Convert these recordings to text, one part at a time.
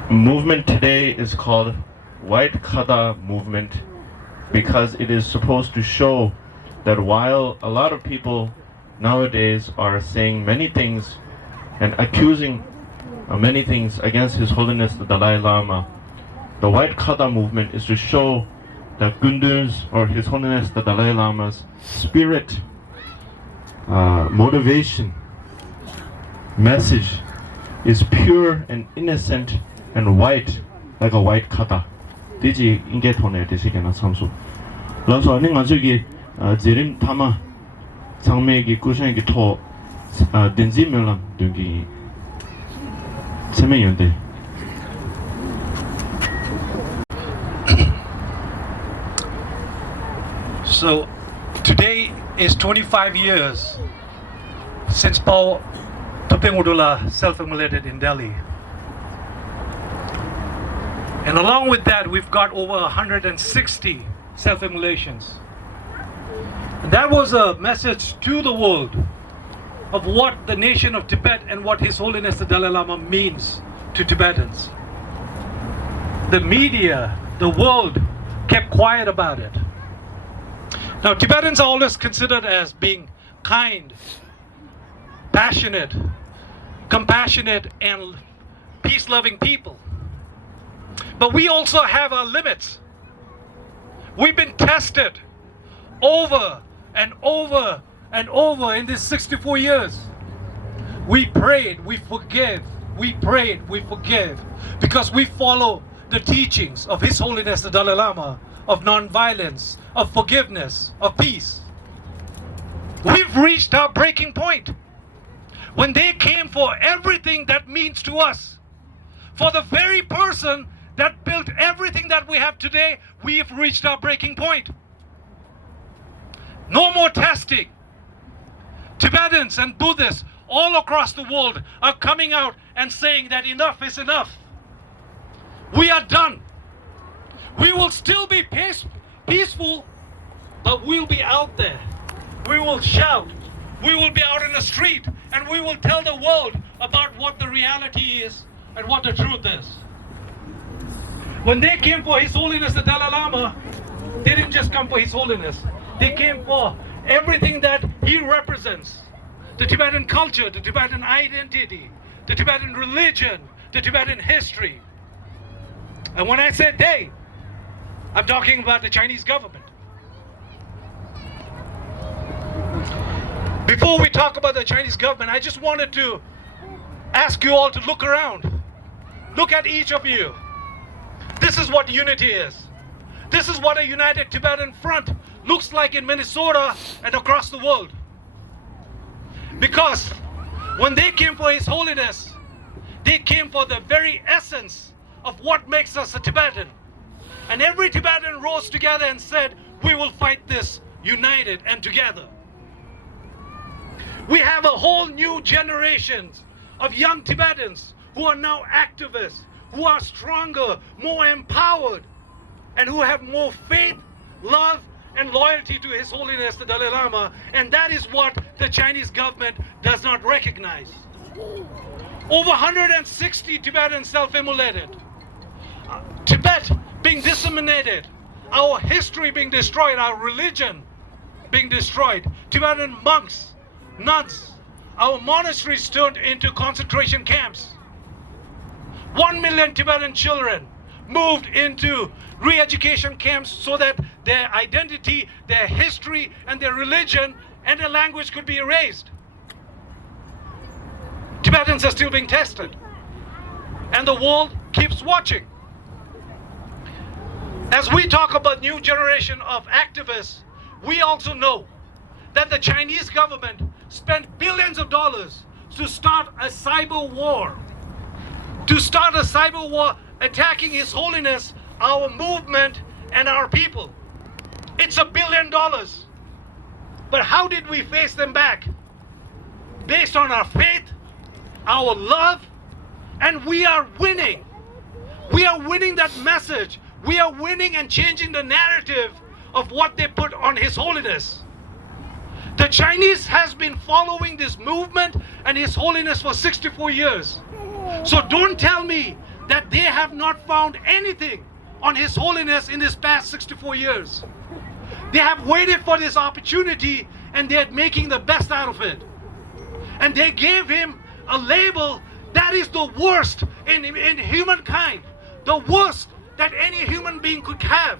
movement today is called White KHATA movement because it is supposed to show that while a lot of people nowadays are saying many things and accusing many things against His Holiness the Dalai Lama, the White KHATA movement is to show that Gundun's or His Holiness the Dalai Lama's spirit, motivation, message is pure and innocent and white like a white KHATA. Diji inge tone desigena samsu. Laso aning azugi jerim tama 상매기 꾸셔기 토 덴지멜람 등기 세명인데. So today is 25 years since Paul Tupengudula self-immolated in Delhi. And along with that, we've got over 160 self-immolations. And that was a message to the world of what the nation of Tibet and what His Holiness the Dalai Lama means to Tibetans. The media, the world kept quiet about it. Now, Tibetans are always considered as being kind, passionate, compassionate, and peace-loving people. But we also have our limits. We've been tested over and over and over in these 64 years. We prayed, we forgive. We prayed, we forgive. Because we follow the teachings of His Holiness the Dalai Lama, of non-violence, of forgiveness, of peace. We've reached our breaking point. When they came for everything that means to us, for the very person that built everything that we have today, we've reached our breaking point. No more testing. Tibetans and Buddhists all across the world are coming out and saying that enough is enough. We are done. We will still be peaceful, but we'll be out there. We will shout. We will be out in the street, and we will tell the world about what the reality is and what the truth is. When they came for His Holiness the Dalai Lama, they didn't just come for His Holiness. They came for everything that he represents. The Tibetan culture, the Tibetan identity, the Tibetan religion, the Tibetan history. And when I say they, I'm talking about the Chinese government. Before we talk about the Chinese government, I just wanted to ask you all to look around. Look at each of you. This is what unity is. This is what a united Tibetan front looks like in Minnesota and across the world. Because when they came for His Holiness, they came for the very essence of what makes us a Tibetan. And every Tibetan rose together and said, we will fight this united and together. We have a whole new generation of young Tibetans who are now activists, who are stronger, more empowered, and who have more faith, love, and loyalty to His Holiness the Dalai Lama, and that is what the Chinese government does not recognize. Over 160 Tibetans self-immolated. Tibet being disseminated, our history being destroyed, our religion being destroyed. Tibetan monks, nuns, our monasteries turned into concentration camps. 1 million Tibetan children moved into re-education camps so that their identity, their history, and their religion and their language could be erased. Tibetans are still being tested, and the world keeps watching. As we talk about new generation of activists, we also know that the Chinese government spent billions of dollars to start a cyber war. To start a cyber war attacking His Holiness, our movement, and our people. It's $1 billion. But how did we face them back? Based on our faith, our love, and we are winning. We are winning that message. We are winning and changing the narrative of what they put on His Holiness. The Chinese has been following this movement and His Holiness for 64 years. So don't tell me that they have not found anything on His Holiness in this past 64 years. They have waited for this opportunity and they're making the best out of it. And they gave him a label that is the worst in humankind, the worst that any human being could have.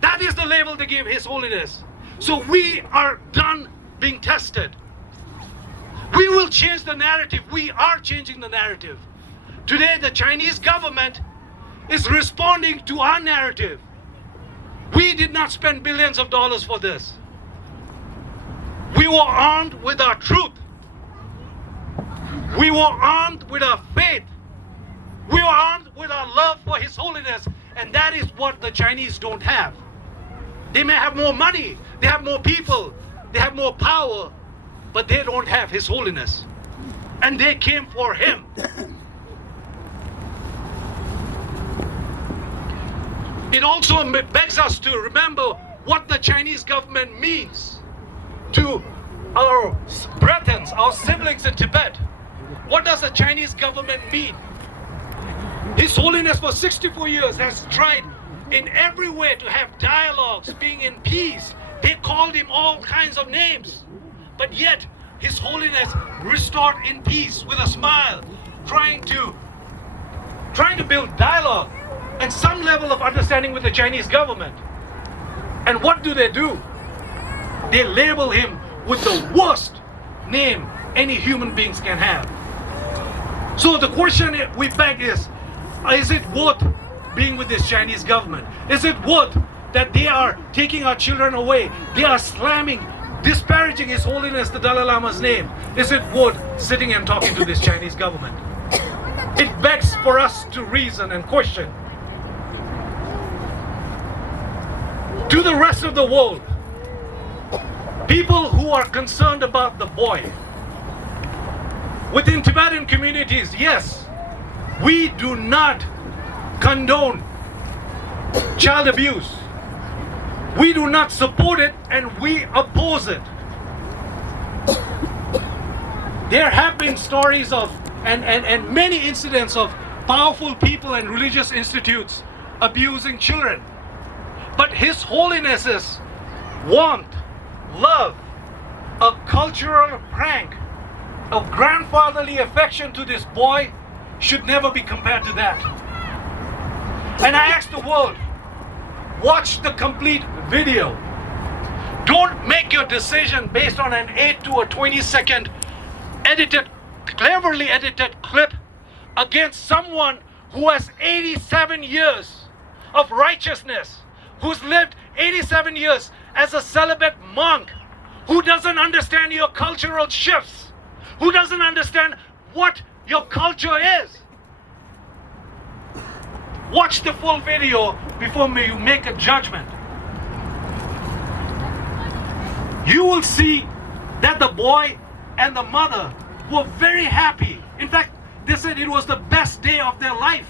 That is the label they gave His Holiness. So we are done being tested. We will change the narrative. We are changing the narrative. Today, the Chinese government is responding to our narrative. We did not spend billions of dollars for this. We were armed with our truth. We were armed with our faith. We were armed with our love for His Holiness. And that is what the Chinese don't have. They may have more money, they have more people, they have more power, but they don't have His Holiness. And they came for Him. It also begs us to remember what the Chinese government means to our brethren, our siblings in Tibet. What does the Chinese government mean? His Holiness for 64 years has tried in every way to have dialogues, being in peace. They called him all kinds of names. But yet, His Holiness restored in peace with a smile, trying to build dialogue and some level of understanding with the Chinese government. And what do? They label him with the worst name any human beings can have. So the question we beg is it worth being with this Chinese government? Is it worth that they are taking our children away? They are slamming, disparaging His Holiness the Dalai Lama's name. Is it worth sitting and talking to this Chinese government? It begs for us to reason and question. To the rest of the world, people who are concerned about the boy, within Tibetan communities, yes, we do not condone child abuse. We do not support it and we oppose it. There have been stories of and many incidents of powerful people and religious institutes abusing children. But His Holiness's warmth, love, a cultural prank, of grandfatherly affection to this boy should never be compared to that. And I ask the world, watch the complete video. Don't make your decision based on an 8 to a 20-second cleverly edited clip against someone who has 87 years of righteousness, who's lived 87 years as a celibate monk, who doesn't understand your cultural shifts, who doesn't understand what your culture is. Watch the full video before you make a judgment. You will see that the boy and the mother were very happy. In fact, they said it was the best day of their life,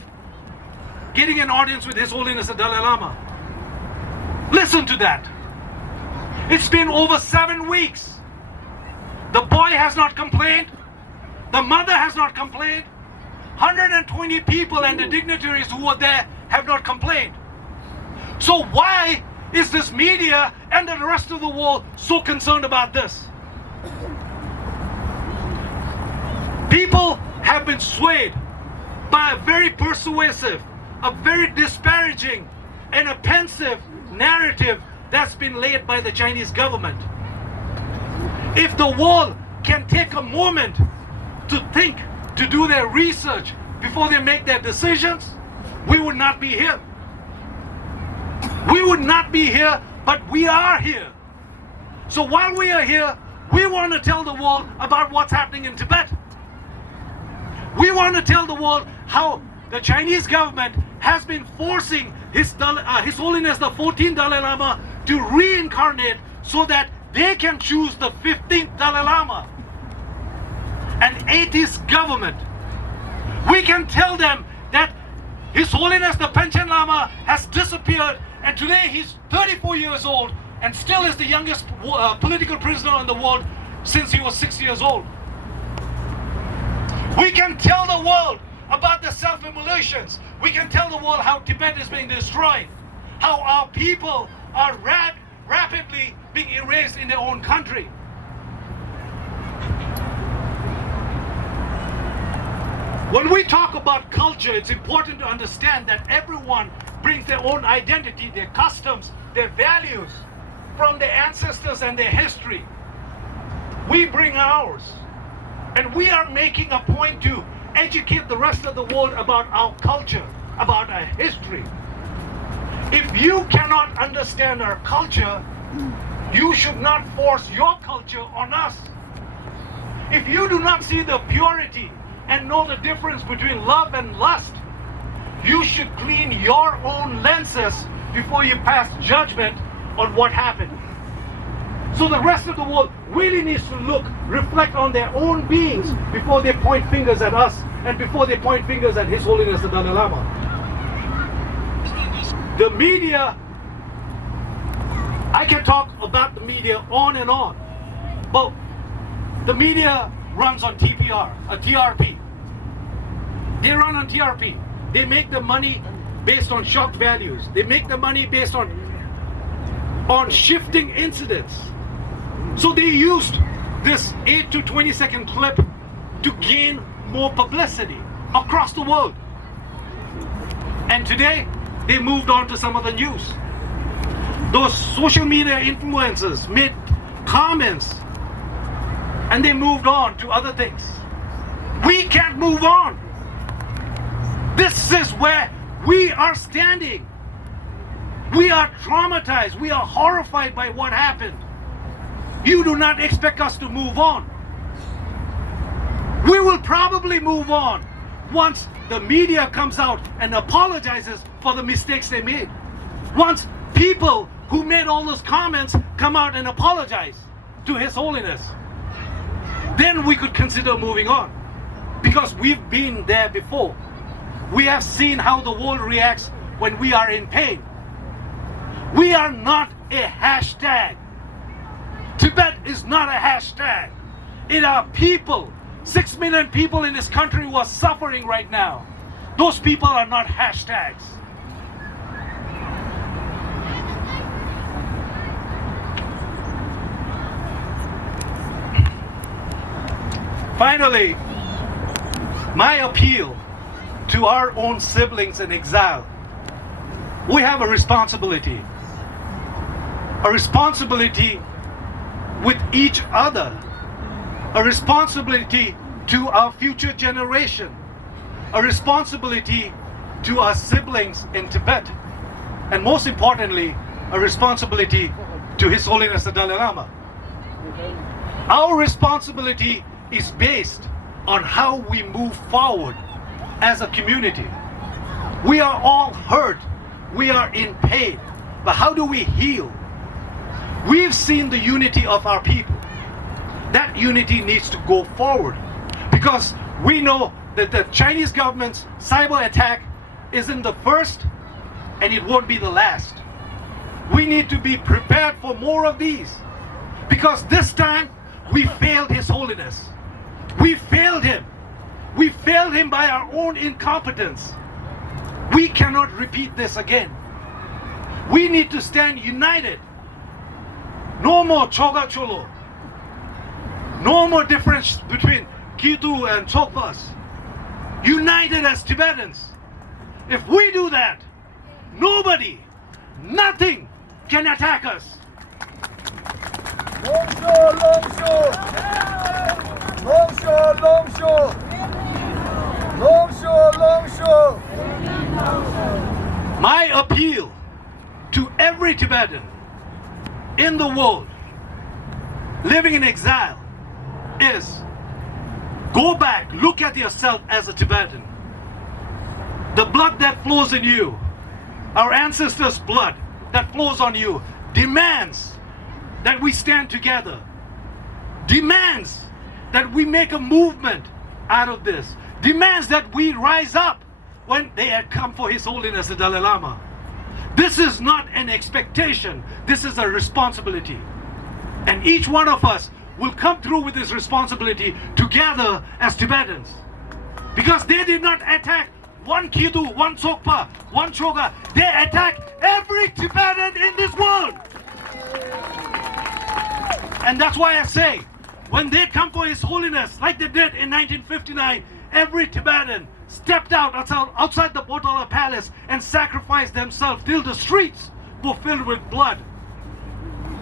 getting an audience with His Holiness the Dalai Lama. Listen to that. It's been over 7 weeks. The boy has not complained. The mother has not complained. 120 people and the dignitaries who were there have not complained. So why is this media and the rest of the world so concerned about this? People have been swayed by a very persuasive, a very disparaging and offensive narrative that's been laid by the Chinese government. If the world can take a moment to think, to do their research before they make their decisions, we would not be here. We would not be here, but we are here. So while we are here, we want to tell the world about what's happening in Tibet. We want to tell the world how the Chinese government has been forcing His Holiness the 14th Dalai Lama to reincarnate so that they can choose the 15th Dalai Lama. An atheist government. We can tell them that His Holiness the Panchen Lama has disappeared and today he's 34 years old and still is the youngest political prisoner in the world since he was 6 years old. We can tell the world about the self-immolations. We can tell the world how Tibet is being destroyed, how our people are rapidly being erased in their own country. When we talk about culture, it's important to understand that everyone brings their own identity, their customs, their values from their ancestors and their history. We bring ours. And we are making a point to educate the rest of the world about our culture, about our history. If you cannot understand our culture, you should not force your culture on us. If you do not see the purity and know the difference between love and lust, you should clean your own lenses before you pass judgment on what happened. So the rest of the world really needs to look, reflect on their own beings before they point fingers at us and before they point fingers at His Holiness the Dalai Lama. The media, I can talk about the media on and on, but the media runs on TRP. They run on TRP. They make the money based on shock values. They make the money based on shifting incidents. So they used this 8 to 20 second clip to gain more publicity across the world. And today, they moved on to some of the news. Those social media influencers made comments and they moved on to other things. We can't move on. This is where we are standing. We are traumatized. We are horrified by what happened. You do not expect us to move on. We will probably move on once the media comes out and apologizes for the mistakes they made. Once people who made all those comments come out and apologize to His Holiness, then we could consider moving on. Because we've been there before. We have seen how the world reacts when we are in pain. We are not a hashtag. Tibet is not a hashtag. It are people. 6 million people in this country who are suffering right now. Those people are not hashtags. Finally, my appeal to our own siblings in exile. We have a responsibility. A responsibility with each other. A responsibility to our future generation. A responsibility to our siblings in Tibet. And most importantly, a responsibility to His Holiness the Dalai Lama. Our responsibility is based on how we move forward as a community. We are all hurt. We are in pain. But how do we heal? We've seen the unity of our people. That unity needs to go forward because we know that the Chinese government's cyber attack isn't the first and it won't be the last. We need to be prepared for more of these because this time we failed His Holiness. We failed Him. We failed Him by our own incompetence. We cannot repeat this again. We need to stand united. No more Choga Cholo. No more difference between Kitu and Chokpas. United as Tibetans. If we do that, nobody, nothing can attack us. My appeal to every Tibetan in the world living in exile is go back, look at yourself as a Tibetan. The blood that flows in you, our ancestors' blood that flows on you, demands that we stand together, demands that we make a movement out of this, demands that we rise up when they had come for His Holiness the Dalai Lama. This is not an expectation, this is a responsibility. And each one of us will come through with this responsibility together as Tibetans. Because they did not attack one Kidu, one Sokpa, one Choga. They attacked every Tibetan in this world. And that's why I say, when they come for His Holiness, like they did in 1959, every Tibetan stepped out outside the Potala Palace and sacrificed themselves till the streets were filled with blood.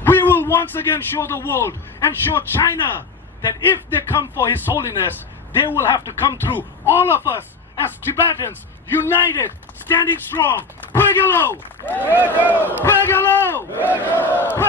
We will once again show the world and show China that if they come for His Holiness, they will have to come through all of us as Tibetans, united, standing strong. Pegalo! Pegalo! Pegalo!